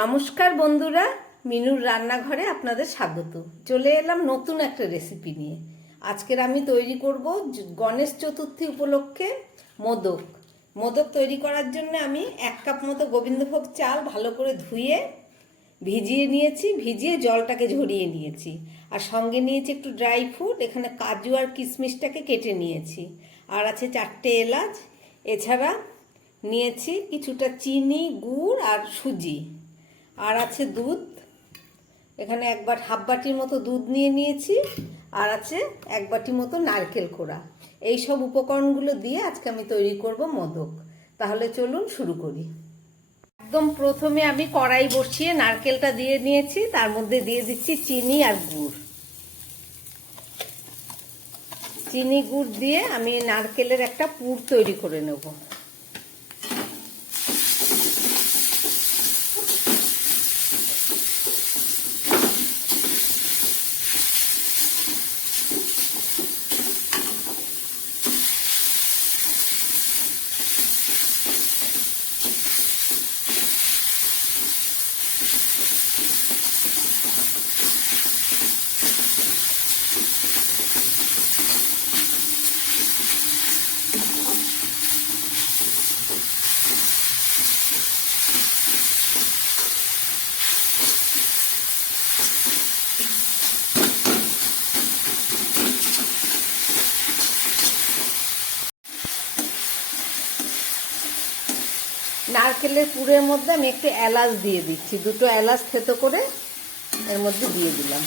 নমস্কার বন্ধুরা, মিনুর রান্নাঘরে আপনাদের স্বাগত। চলে এলাম নতুন একটা রেসিপি নিয়ে। আজকের আমি তৈরি করব গণেশ চতুর্থী উপলক্ষে মোদক। মোদক তৈরি করার জন্য আমি 1 কাপ মতো গোবিন্দভোগ চাল ভালো করে ধুয়ে ভিজিয়ে নিয়েছি, ভিজিয়ে জলটাকে ঝরিয়ে নিয়েছি। আর সঙ্গে নিয়েছি একটু ড্রাই ফ্রুট, এখানে কাজু আর কিশমিশটাকে কেটে নিয়েছি। আর আছে 4টে এলাচ। এছাড়া নিয়েছি কিছুটা চিনি, গুড় আর সুজি। আর আছে দুধ, এখানে হাফ বাটির মতো দুধ নিয়েছি। আর আছে 1 বাটি মতো নারকেল কোড়া। এই সব উপকরণগুলো দিয়ে আজকে আমি তৈরি করব মোদক। তাহলে চলুন শুরু করি। একদম প্রথমে আমি কড়াই বসিয়ে নারকেলটা দিয়ে নিয়েছি, তার মধ্যে দিয়ে দিচ্ছি চিনি আর গুড়। চিনি গুড় দিয়ে আমি নারকেলের একটা পুর তৈরি করে নেব। নারকেলের পুরের মধ্যে আমি একটু এলাচ দিয়ে দিচ্ছি, 2টো এলাচ থেতো করে এর মধ্যে দিয়ে দিলাম।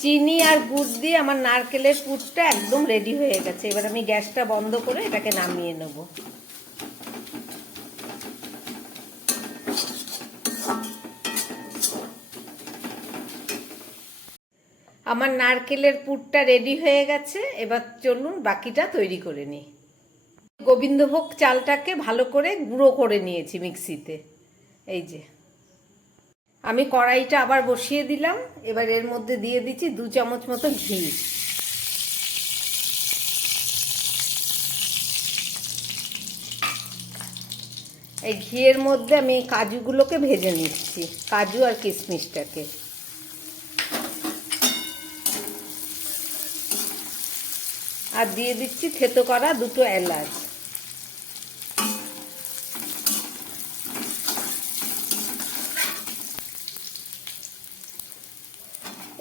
চিনি আর গুড় দিয়ে আমার নারকেলের পুরটা একদম রেডি হয়ে গেছে। এবার আমি গ্যাসটা বন্ধ করে এটাকে নামিয়ে নেব। আমার নারকেলের পুরটা রেডি হয়ে গেছে। এবার চলুন বাকিটা তৈরি করে নিই। গোবিন্দভোগ চালটাকে ভালো করে গুঁড়ো করে নিয়েছি মিক্সিতে। এই যে আমি কড়াইটা আবার বসিয়ে দিলাম। এবার এর মধ্যে দিয়ে দিচ্ছি 2 চামচ মতো ঘি। এই ঘিয়ের মধ্যে আমি কাজুগুলোকে ভেজে নিচ্ছি, কাজু আর কিশমিশটাকে। আর দিয়ে দিচ্ছি থেতো করা 2টো এলাচ।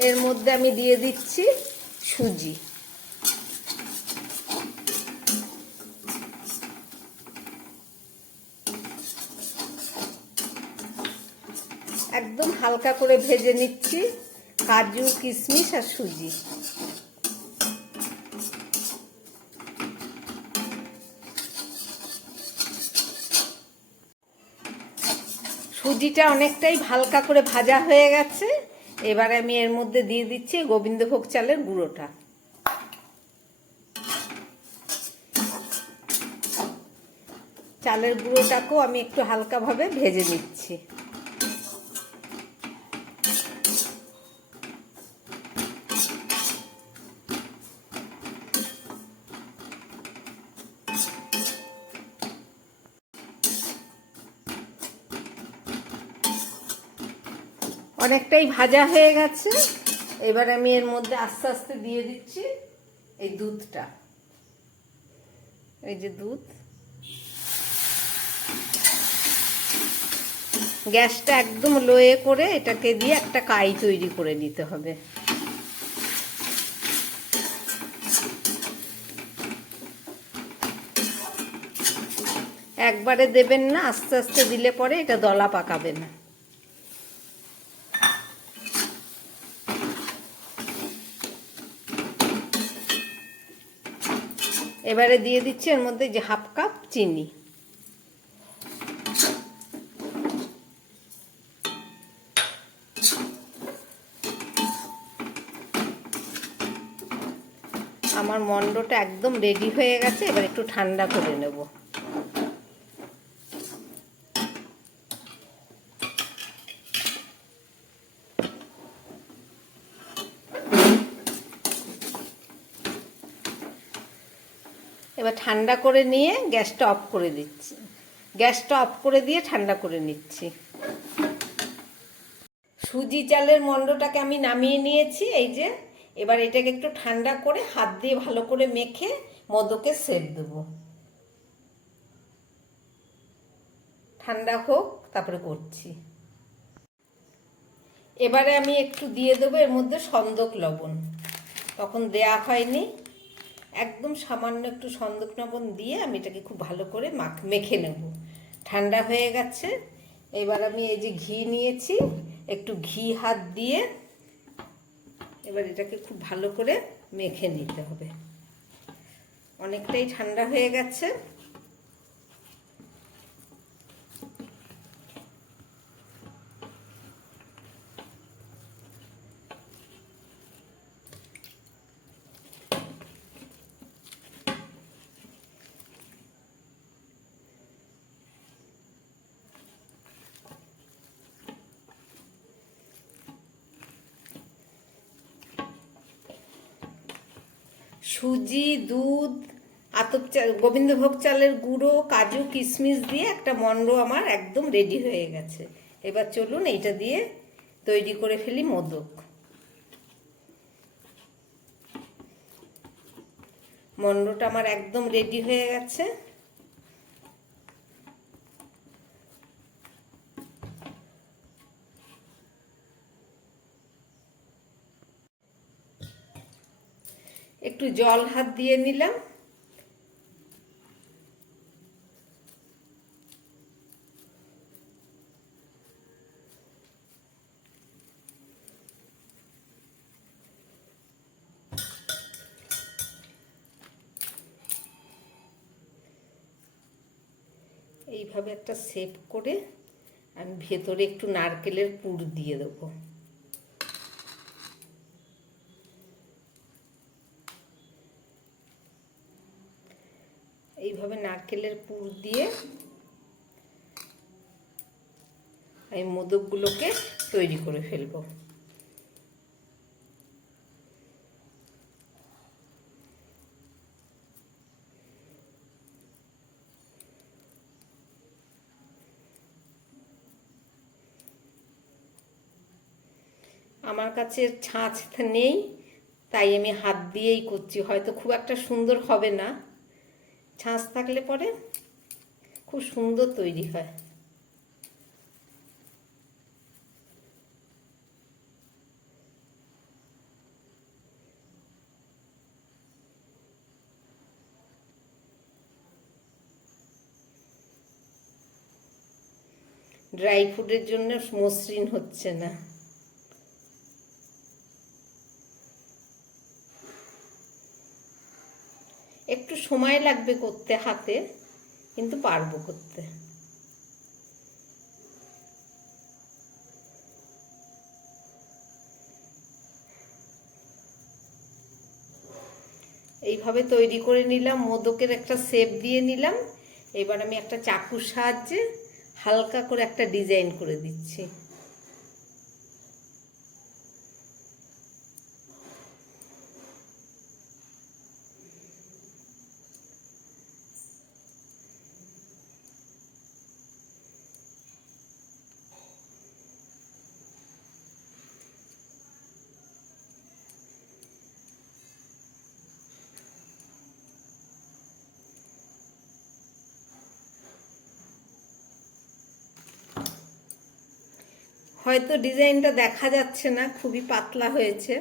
এর মধ্যে আমি দিয়ে দিচ্ছি সুজি। একদম হালকা করে ভেজে নিচ্ছি কাজু, কিশমিশ আর সুজি। সুজিটা অনেকটাই হালকা করে ভাজা হয়ে গেছে। এবার আমি এর মধ্যে দিয়ে দিচ্ছি গোবিন্দভোগ চালের গুঁড়োটা। চালের গুঁড়োটাকেও আমি একটু হালকাভাবে ভেজে নিচ্ছি। অনেকটাই ভাজা হয়ে গেছে। এবার আমি এর মধ্যে আস্তে আস্তে দিয়ে দিচ্ছি এই দুধটা। এই যে দুধ। গ্যাসটা একদম লোয়ে করে এটাকে দিয়ে একটা কাই তৈরি করে নিতে হবে। একবারে দেবেন না, আস্তে আস্তে দিলে পরে এটা দলা পাকাবে না। এবারে দিয়ে দিচ্ছি এর মধ্যে যে 1/2 কাপ চিনি। আমার মন্ডটা একদম রেডি হয়ে গেছে, এবার একটু ঠান্ডা করে নেব। এবার ঠান্ডা করে নিয়ে গ্যাসটা অফ করে দিচ্ছি। গ্যাসটা অফ করে দিয়ে ঠান্ডা করে নিচ্ছি। সুজি চালের মন্ডটাকে আমি নামিয়ে নিয়েছি, এই যে। এবার এটাকে একটু ঠান্ডা করে হাত দিয়ে ভালো করে মেখে মোদকের শেপ দেবো। ঠান্ডা হোক, তারপরে করছি। এবারে আমি একটু দিয়ে দেবো এর মধ্যে সন্দক লবণ, তখন দেয়া হয়নি। একদম সামান্য একটু সন্দক লবণ দিয়ে আমি এটাকে খুব ভালো করে মেখে নেব। ঠান্ডা হয়ে গেছে। এবার আমি এই যে ঘি নিয়েছি, একটু ঘি হাত দিয়ে এবার এটাকে খুব ভালো করে মেখে নিতে হবে। অনেকটাই ঠান্ডা হয়ে গেছে। সুজি, দুধ, আতপ চাল, গোবিন্দভোগ চালের গুঁড়ো, কাজু, কিশমিশ দিয়ে একটা মন্ড আমার একদম রেডি হয়ে গেছে। এবার চলুন এইটা দিয়ে তৈরি করে ফেলি মোদক। মন্ডটা আমার একদম রেডি হয়ে গেছে। একটু জল হাত দিয়ে নিলাম। এইভাবে একটা শেপ করে আমি ভেতরে একটু নারকেলের পুর দিয়ে দেবো। এইভাবে নারকেলের পুর দিয়ে আমি মোদকগুলোকে তৈরি করে ফেলবো। আমার কাছে ছাঁচ নেই, তাই আমি হাত দিয়েই করছি। হয়তো খুব একটা সুন্দর হবে না, ছাঁচ থাকলে পরে খুব সুন্দর তৈরি হয়। ড্রাই ফ্রুটের জন্য মসৃণ হচ্ছে না। একটু সময় লাগবে করতে হাতে, কিন্তু পারবো করতে। এইভাবে তৈরি করে নিলাম, মোদকের একটা শেপ দিয়ে নিলাম। এবার আমি একটা চাকুর সাহায্যে হালকা করে একটা ডিজাইন করে দিচ্ছি। হয়তো ডিজাইনটা দেখা যাচ্ছে না, খুবই পাতলা হয়েছে।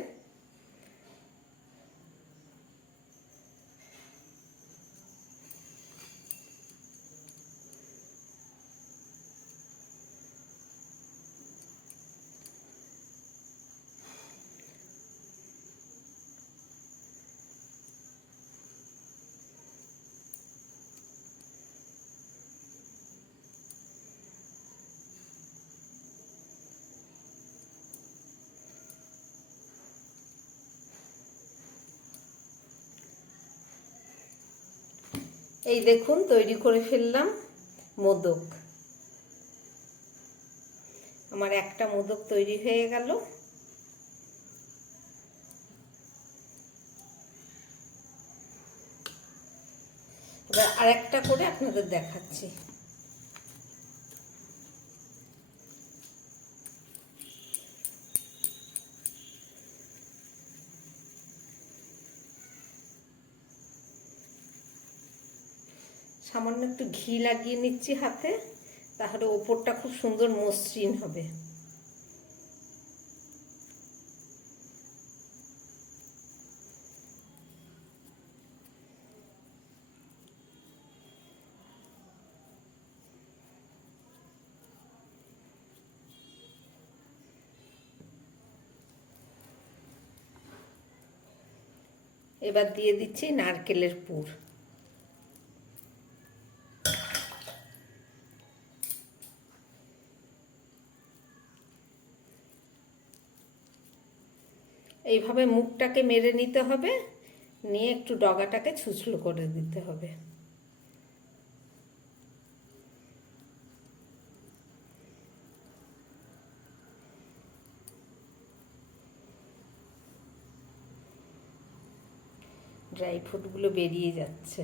এই দেখুন তৈরি করে ফেললাম মোদক। আমার একটা মোদক তৈরি হয়ে গেল। এবার আরেকটা করে আপনাদের দেখাচ্ছি। সামান্য একটু ঘি লাগিয়ে নিচ্ছি হাতে, তাহলে ওপরটা খুব সুন্দর মসৃণ হবে। এবার দিয়ে দিচ্ছি নারকেলের পুর। এইভাবে মুখটাকে মেরে নিতে হবে, নিয়ে একটু ডগাটাকে ছুঁচলো করে দিতে হবে। ড্রাই ফ্রুটগুলো বেরিয়ে যাচ্ছে।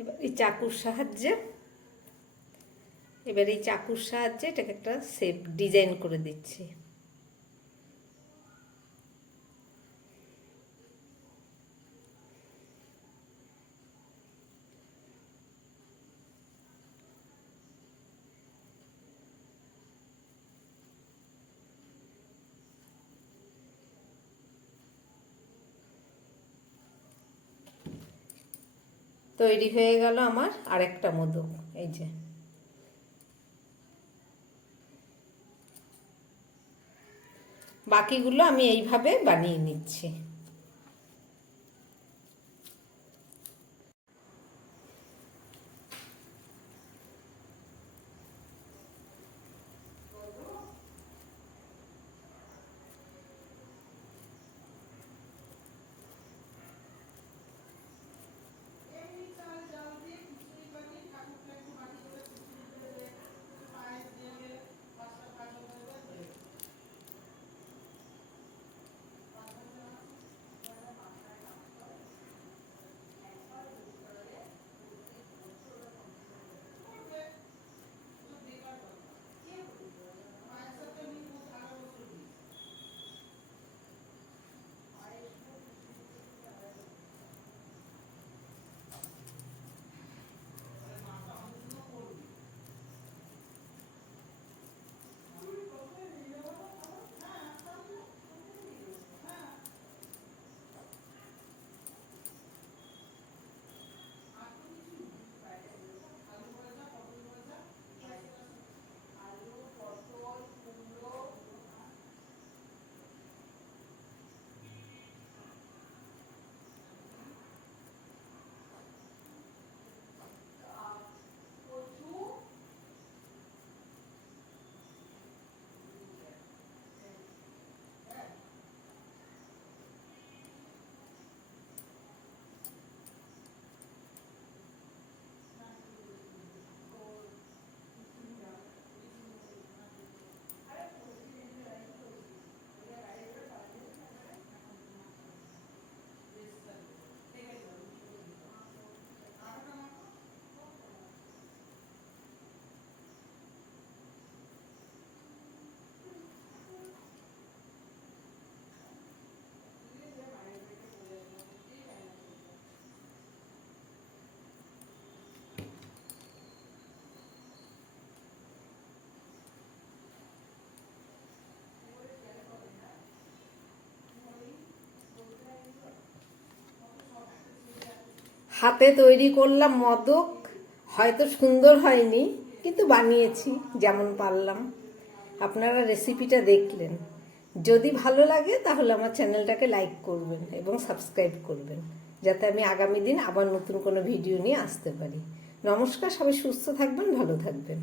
এবার এই চাকুর সাহায্যে এটাকে একটা শেপ ডিজাইন করে দিচ্ছি। তৈরি হয়ে গেল আমার আরেকটা মোদক। এই যে বাকিগুলো আমি এইভাবে বানিয়ে নিচ্ছি। হাতে তৈরি করলাম মোদক, হয়তো সুন্দর হয়নি, কিন্তু বানিয়েছি যেমন পারলাম। আপনারা রেসিপিটা দেখলেন, যদি ভালো লাগে তাহলে আমার চ্যানেলটাকে লাইক করবেন এবং সাবস্ক্রাইব করবেন, যাতে আমি আগামী দিন আবার নতুন কোনো ভিডিও নিয়ে আসতে পারি। নমস্কার, সবাই সুস্থ থাকবেন, ভালো থাকবেন।